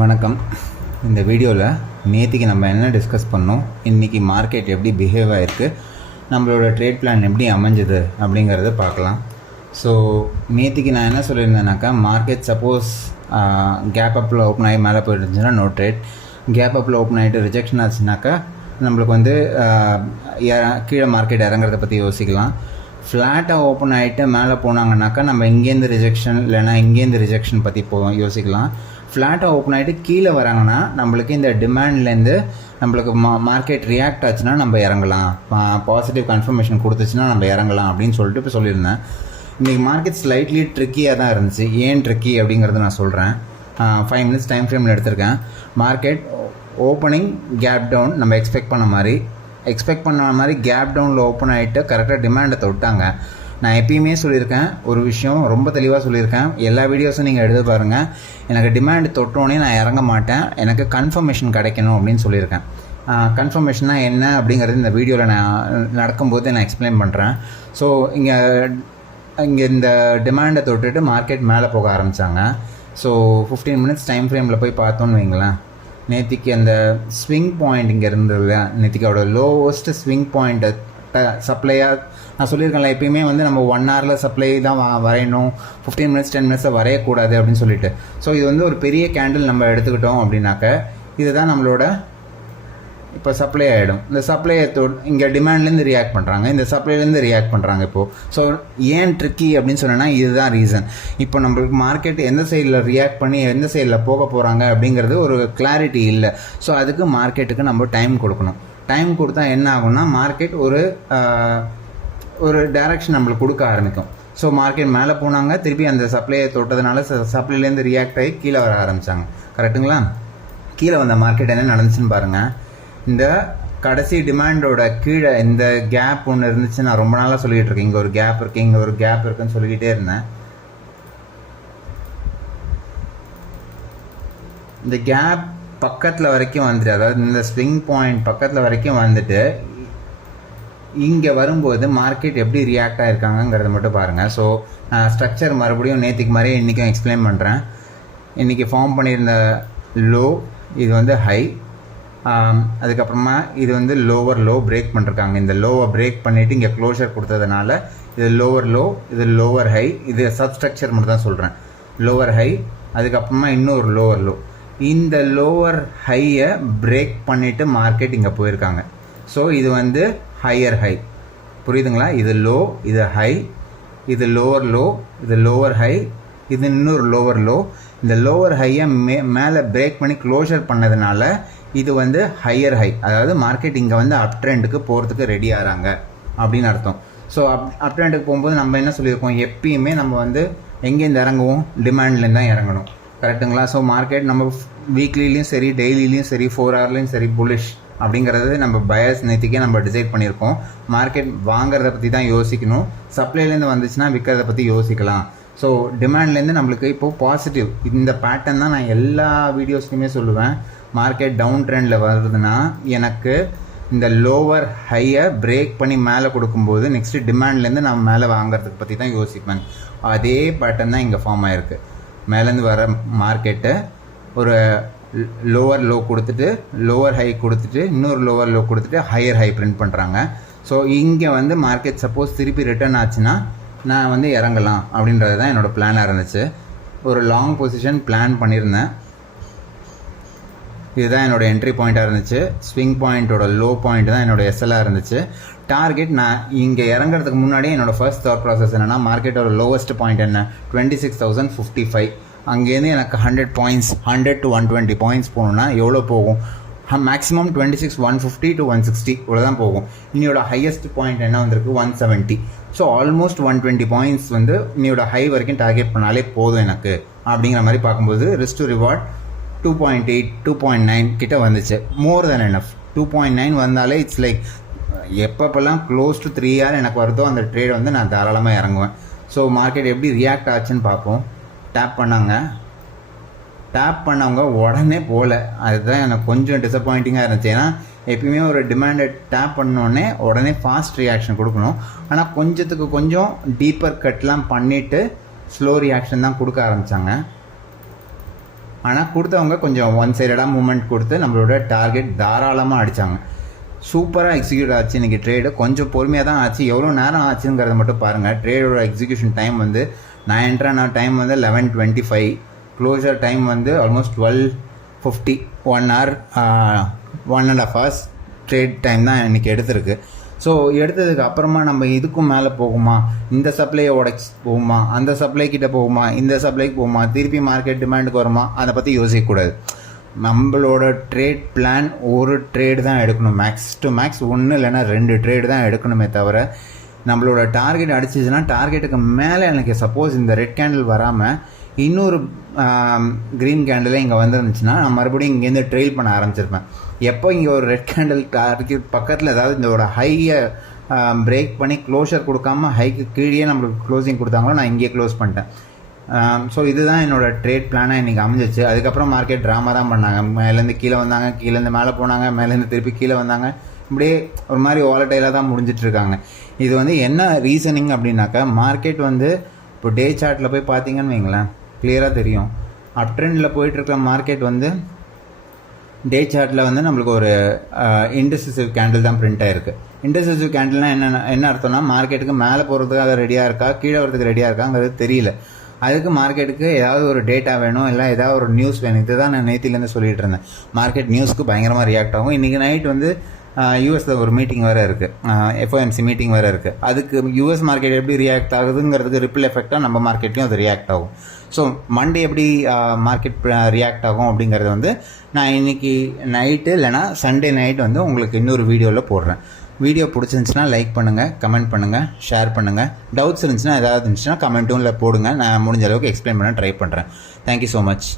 வணக்கம். இந்த வீடியோவில் நேற்றுக்கு நம்ம என்ன டிஸ்கஸ் பண்ணோம், இன்றைக்கி மார்க்கெட் எப்படி பிஹேவ் ஆகிருக்கு, நம்மளோட ட்ரேட் பிளான் எப்படி அமைஞ்சது அப்படிங்கிறத பார்க்கலாம். ஸோ நேற்றுக்கு நான் என்ன சொல்லியிருந்தேனாக்கா, மார்க்கெட் சப்போஸ் கேப் அப்பில் ஓப்பன் ஆகி மேலே போயிட்டு இருந்துச்சுன்னா நோ ட்ரேட், கேப் அப்பில் ஓப்பன் ஆகிட்டு ரிஜெக்ஷன் ஆச்சுனாக்கா நம்மளுக்கு வந்து கீழே மார்க்கெட் இறங்குறத பற்றி யோசிக்கலாம். ஃப்ளாட்டாக ஓப்பன் ஆகிட்டு மேலே போனாங்கன்னாக்கா நம்ம இங்கேருந்து ரிஜெக்ஷன் இல்லைனா இங்கேருந்து ரிஜெக்ஷன் பற்றி யோசிக்கலாம். ஃப்ளாட்டாக ஓப்பன் ஆகிட்டு கீழே வராங்கன்னா நம்மளுக்கு இந்த டிமாண்ட்லேருந்து நம்மளுக்கு மார்க்கெட் ரியாக்ட் ஆச்சுன்னா நம்ம இறங்கலாம், பாசிட்டிவ் கன்ஃபர்மேஷன் கொடுத்துச்சுன்னா நம்ம இறங்கலாம் அப்படின்னு சொல்லிட்டு இப்போ சொல்லியிருந்தேன். இன்றைக்கி மார்க்கெட் ஸ்லைட்லி ட்ரிக்கியாக தான் இருந்துச்சு. ஏன் ட்ரிக்கி அப்படிங்கிறத நான் சொல்கிறேன். 5 minutes டைம் ஃப்ரேமில் எடுத்திருக்கேன். மார்க்கெட் ஓப்பனிங் கேப் டவுன் நம்ம எக்ஸ்பெக்ட் பண்ண மாதிரி கேப் டவுனில் ஓப்பன் ஆகிட்டு கரெக்டாக டிமாண்டை தொட்டாங்க. நான் எப்பயுமே சொல்லியிருக்கேன், ஒரு விஷயம் ரொம்ப தெளிவாக சொல்லியிருக்கேன், எல்லா வீடியோஸும் நீங்கள் எடுத்து பாருங்கள். எனக்கு டிமாண்ட் தொட்டோன்னே நான் இறங்க மாட்டேன், எனக்கு கன்ஃபர்மேஷன் கிடைக்கணும் அப்படின்னு சொல்லியிருக்கேன். கன்ஃபர்மேஷன்னா என்ன அப்படிங்கிறது இந்த வீடியோவில் நான் நடக்கும்போது நான் எக்ஸ்பிளைன் பண்ணுறேன். ஸோ இங்கே இந்த டிமாண்டை தொட்டுட்டு மார்க்கெட் மேலே போக ஆரம்பித்தாங்க. ஸோ 15 minutes டைம் ஃப்ரேமில் போய் பார்த்தோன்னு வைங்களேன், நேற்றுக்கு அந்த ஸ்விங் பாயிண்ட் இங்கே இருந்தது இல்லையா, நேற்றுக்கோட லோவஸ்ட்டு ஸ்விங் பாயிண்ட்டை சப்ளையாக நான் சொல்லியிருக்கேன்ல, எப்பயுமே வந்து நம்ம 1 hourல சப்ளை தான் வரையணும், 15 minutes 10 minutes வரையக்கூடாது அப்படின்னு சொல்லிட்டு. ஸோ இது வந்து ஒரு பெரிய கேண்டில் நம்ம எடுத்துக்கிட்டோம் அப்படின்னாக்க இதுதான் நம்மளோட இப்போ சப்ளை ஆகிடும். இந்த சப்ளையை இங்கே டிமாண்ட்லேருந்து ரியாக்ட் பண்ணுறாங்க, இந்த சப்ளைலேருந்து ரியாக்ட் பண்ணுறாங்க. இப்போது ஸோ ஏன் ட்ரிக்கி அப்படின்னு சொன்னேன்னா இதுதான் ரீசன். இப்போ நம்மளுக்கு மார்க்கெட் எந்த சைடில் ரியாக்ட் பண்ணி எந்த சைடில் போக போகிறாங்க அப்படிங்கிறது ஒரு கிளாரிட்டி இல்லை. ஸோ அதுக்கு மார்க்கெட்டுக்கு நம்ம டைம் கொடுக்கணும். டைம் கொடுத்தா என்ன ஆகும்னா மார்க்கெட் ஒரு டைரக்ஷன் நம்மளுக்கு கொடுக்க ஆரம்பிக்கும். ஸோ மார்க்கெட் மேலே போனாங்க, திருப்பி அந்த சப்ளையை தொட்டதுனால சப்ளைலேருந்து ரியாக்ட் ஆகி கீழே வர ஆரம்பித்தாங்க. கரெக்டுங்களா? கீழே வந்த மார்க்கெட் என்ன நடந்துச்சுன்னு பாருங்கள். இந்த கடைசி டிமாண்டோட கீழே இந்த கேப் ஒன்று இருந்துச்சு. நான் ரொம்ப நாளாக சொல்லிகிட்டு இருக்கேன், இங்கே ஒரு கேப் இருக்குது, இங்கே ஒரு கேப் இருக்குன்னு சொல்லிக்கிட்டே இருந்தேன். இந்த கேப் பக்கத்தில் வரைக்கும் வந்துட்டு, அதாவது இந்த ஸ்விங் பாயிண்ட் பக்கத்தில் வரைக்கும் வந்துட்டு இங்கே வரும்போது மார்க்கெட் எப்படி ரியாக்ட் ஆகிருக்காங்கங்கிறத மட்டும் பாருங்கள். ஸோ ஸ்ட்ரக்சர் மறுபடியும் நேற்றுக்கு மாதிரியே இன்றைக்கும் எக்ஸ்பிளைன் பண்ணுறேன். இன்றைக்கி ஃபார்ம் பண்ணியிருந்த லோ இது வந்து ஹை, அதுக்கப்புறமா இது வந்து லோவர் லோ பிரேக் பண்ணிருக்காங்க. இந்த லோவை பிரேக் பண்ணிவிட்டு இங்கே க்ளோஷர் கொடுத்ததுனால இது லோவர் லோ, இது லோவர் ஹை, இது சப்ஸ்ட்ரக்சர் மட்டும் தான் சொல்கிறேன். லோவர் ஹை, அதுக்கப்புறமா இன்னொரு லோவர் லோ. இந்த லோவர் ஹையை பிரேக் பண்ணிவிட்டு மார்க்கெட் இங்கே போயிருக்காங்க. ஸோ இது வந்து ஹையர் ஹை, புரியுதுங்களா? இது லோ, இது ஹை, இது லோவர் லோ, இது லோவர் ஹை, இது இன்னொரு லோவர் லோ. இந்த லோவர் ஹையை மேலே பிரேக் பண்ணி க்ளோஷர் பண்ணதுனால இது வந்து ஹையர் ஹை, அதாவது மார்க்கெட் இங்கே வந்து அப் ட்ரெண்டுக்கு போகிறதுக்கு ரெடி ஆகிறாங்க அப்படின்னு அர்த்தம். ஸோ அப் ட்ரெண்டுக்கு போகும்போது நம்ம என்ன சொல்லியிருக்கோம், எப்பயுமே நம்ம வந்து எங்கேருந்து இறங்குவோம், டிமாண்ட்லேருந்து தான் இறங்கணும். கரெக்டுங்களா? ஸோ மார்க்கெட் நம்ம வீக்லிலையும் சரி, டெய்லிலையும் சரி, 4 hourலையும் சரி புல்லிஷ் அப்படிங்கிறது நம்ம பயர்ஸ் நேற்றுக்கே நம்ம டிசைட் பண்ணியிருக்கோம். மார்க்கெட் வாங்கிறத பற்றி தான் யோசிக்கணும், சப்ளைலேருந்து வந்துச்சுன்னா விற்கிறத பற்றி யோசிக்கலாம். ஸோ டிமாண்ட்லேருந்து நம்மளுக்கு இப்போது பாசிட்டிவ் இந்த பேட்டர்ன் தான் நான் எல்லா வீடியோஸ்லையுமே சொல்லுவேன். மார்க்கெட் டவுன் ட்ரெண்டில் வருதுன்னா எனக்கு இந்த லோவர் ஹையை பிரேக் பண்ணி மேலே கொடுக்கும்போது நெக்ஸ்ட்டு டிமாண்ட்லேருந்து நான் மேலே வாங்கிறதுக்கு பற்றி தான் யோசிப்பேன். அதே பேட்டர்ன் தான் இங்கே ஃபார்ம் ஆகிருக்கு. மேலேருந்து வர மார்க்கெட்டை ஒரு லோவர் லோ கொடுத்துட்டு, லோவர் ஹை கொடுத்துட்டு, இன்னொரு லோவர் லோ கொடுத்துட்டு ஹையர் ஹை பிரிண்ட் பண்ணுறாங்க. ஸோ இங்கே வந்து மார்க்கெட் சப்போஸ் திருப்பி ரிட்டர்ன் ஆச்சுன்னா நான் வந்து இறங்கலாம் அப்படின்றது தான் என்னோடய பிளானாக இருந்துச்சு. ஒரு லாங் பொசிஷன் பிளான் பண்ணியிருந்தேன். இதுதான் என்னோடய என்ட்ரி பாயிண்ட்டாக இருந்துச்சு. ஸ்விங் பாயிண்ட்டோட லோ பாயிண்ட் தான் என்னோடய எஸ்எல்லாக இருந்துச்சு. டார்கெட் நான் இங்கே இறங்குறதுக்கு முன்னாடியே என்னோடய ஃபர்ஸ்ட் தாட் ப்ராசஸ் என்னென்னா, மார்க்கெட்டோட லோவஸ்ட் பாயிண்ட் என்ன, 26,055. அங்கேருந்து எனக்கு 100 points, 100 to 120 points போகணுன்னா எவ்வளோ போகும்? மேக்ஸிமம் 26,150 to 160 இவ்வளோ தான் போகும். இன்னையோட ஹையஸ்ட் பாயிண்ட் என்ன வந்திருக்கு, 170. ஸோ ஆல்மோஸ்ட் 120 points வந்து இன்னையோட ஹை வரைக்கும் டார்கெட் பண்ணாலே போதும் எனக்கு அப்படிங்கிற மாதிரி பார்க்கும்போது ரிஸ்க் டு ரிவார்ட் 2.8, 2.9 கிட்ட வந்துச்சு. மோர் தென் எனஃப். 2.9 வந்தாலே இட்ஸ் லைக் எப்பப்பெல்லாம் க்ளோஸ் டு 3 hour எனக்கு வருதோ அந்த ட்ரேட் வந்து நான் தாராளமாக இறங்குவேன். ஸோ மார்க்கெட் எப்படி ரியாக்ட் ஆச்சுன்னு பார்ப்போம். டேப் பண்ணவங்க உடனே போகல, அதுதான் எனக்கு கொஞ்சம் டிசப்பாயிண்டிங்காக இருந்துச்சு. ஏன்னா எப்பயுமே ஒரு டிமாண்டை டேப் பண்ணோடனே உடனே ஃபாஸ்ட் ரியாக்ஷன் கொடுக்கணும். ஆனால் கொஞ்சத்துக்கு கொஞ்சம் டீப்பர் கட்லாம் பண்ணிவிட்டு ஸ்லோ ரியாக்ஷன் தான் கொடுக்க ஆரம்பித்தாங்க. ஆனால் கொடுத்தவங்க கொஞ்சம் ஒன் சைடடாக மூவ்மெண்ட் கொடுத்து நம்மளோட டார்கெட் தாராளமாக அடித்தாங்க. சூப்பராக எக்ஸிக்யூட் ஆச்சு இன்றைக்கி ட்ரேடு. கொஞ்சம் பொறுமையாக தான் ஆச்சு. எவ்வளோ நேரம் ஆச்சுங்கிறத மட்டும் பாருங்கள். ட்ரேடோட எக்ஸிக்யூஷன் டைம் வந்து நான் என்ட்ரான டைம் வந்து 11:25, க்ளோசர் டைம் வந்து almost 12:50, 1 hour 1.5 hours trade time தான் இன்றைக்கி எடுத்திருக்கு. ஸோ எடுத்ததுக்கு அப்புறமா நம்ம இதுக்கும் மேலே போகுமா, இந்த சப்ளையை உடைச்சி போகுமா, அந்த சப்ளை கிட்ட போகுமா, இந்த சப்ளைக்கு போகுமா, திருப்பி மார்க்கெட் டிமாண்டுக்கு வருமா, அதை பற்றி யோசிக்கக்கூடாது. நம்மளோட ட்ரேட் பிளான் ஒரு ட்ரேடு தான் எடுக்கணும். மேக்ஸ் டு மேக்ஸ் 1 இல்லைன்னா 2 ட்ரேடு தான் எடுக்கணுமே தவிர, நம்மளோட டார்கெட் அடிச்சிச்சுன்னா டார்கெட்டுக்கு மேலே எனக்கு சப்போஸ் இந்த ரெட் கேண்டில் வராமல் இன்னொரு க்ரீன் கேண்டில் இங்கே வந்துருந்துச்சுன்னா நான் மறுபடியும் இங்கேருந்து ட்ரெயில் பண்ண ஆரம்பிச்சிருப்பேன். எப்போ இங்கே ஒரு ரெட் கேண்டில் டார்கெட் பக்கத்தில், அதாவது இதோட ஹையை பிரேக் பண்ணி க்ளோஷர் கொடுக்காம ஹைக்கு கீழே நம்மளுக்கு க்ளோசிங் கொடுத்தாங்களோ நான் இங்கேயே க்ளோஸ் பண்ணிட்டேன். ஸோ இதுதான் என்னோடய ட்ரேட் பிளானாக இன்றைக்கி அமைஞ்சிச்சு. அதுக்கப்புறம் மார்க்கெட் ட்ராமா தான் பண்ணாங்க. மேலேருந்து கீழே வந்தாங்க, கீழேருந்து மேலே போனாங்க, மேலேருந்து திருப்பி கீழே வந்தாங்க. இப்படியே ஒரு மாதிரி வாலட்டைலாக தான் முடிஞ்சிட்ருக்காங்க. இது வந்து என்ன ரீசனிங் அப்படின்னாக்கா, மார்க்கெட் வந்து இப்போ டே சார்ட்டில் போய் பார்த்தீங்கன்னு வைங்களேன், கிளியராக தெரியும். அப் ட்ரெண்டில் போயிட்டுருக்க மார்க்கெட் வந்து டே சார்ட்டில் வந்து நம்மளுக்கு ஒரு இன்டெசிசிவ் கேண்டில் தான் பிரிண்ட் ஆகிருக்கு. இன்டெசிசிவ் கேண்டில்னால் என்ன அர்த்தம்னா, மார்க்கெட்டுக்கு மேலே போகிறதுக்காக ரெடியாக இருக்கா, கீழே வரதுக்கு ரெடியாக இருக்காங்கிறது தெரியல. அதுக்கு மார்க்கெட்டுக்கு ஏதாவது ஒரு டேட்டா வேணும், இல்லை ஏதாவது ஒரு நியூஸ் வேணும். இதுதான் நான் நேத்திலேருந்து சொல்லிகிட்டு இருந்தேன். மார்க்கெட் நியூஸ்க்கு பயங்கரமாக ரியாக்ட் ஆகும். இன்றைக்கி நைட் வந்து யூஎஸில் ஒரு மீட்டிங் வேறு இருக்குது, எஃப்ஓஎம்சி மீட்டிங் வேறு இருக்குது. அதுக்கு யூஎஸ் மார்க்கெட் எப்படி ரியாக்ட் ஆகுதுங்கிறதுக்கு ரிப்பிள் எஃபெக்டாக நம்ம மார்க்கெட்லையும் அது ரியாக்ட் ஆகும். ஸோ மண்டே எப்படி மார்க்கெட் ரியாக்ட் ஆகும் அப்படிங்கிறது வந்து நான் இன்றைக்கி நைட்டு இல்லைனா சண்டே நைட் வந்து உங்களுக்கு இன்னொரு வீடியோவில் போடுறேன். வீடியோ பிடிச்சிருந்துச்சுன்னா லைக் பண்ணுங்கள், கமெண்ட் பண்ணுங்கள், ஷேர் பண்ணுங்கள். டவுட்ஸ் இருந்துச்சுன்னா ஏதாவது இருந்துச்சுன்னா கமெண்ட்டும் இல்லை போடுங்க. நான் முடிஞ்ச அளவுக்கு எக்ஸ்பிளைன் பண்ண ட்ரை பண்ணுறேன். Thank you so much.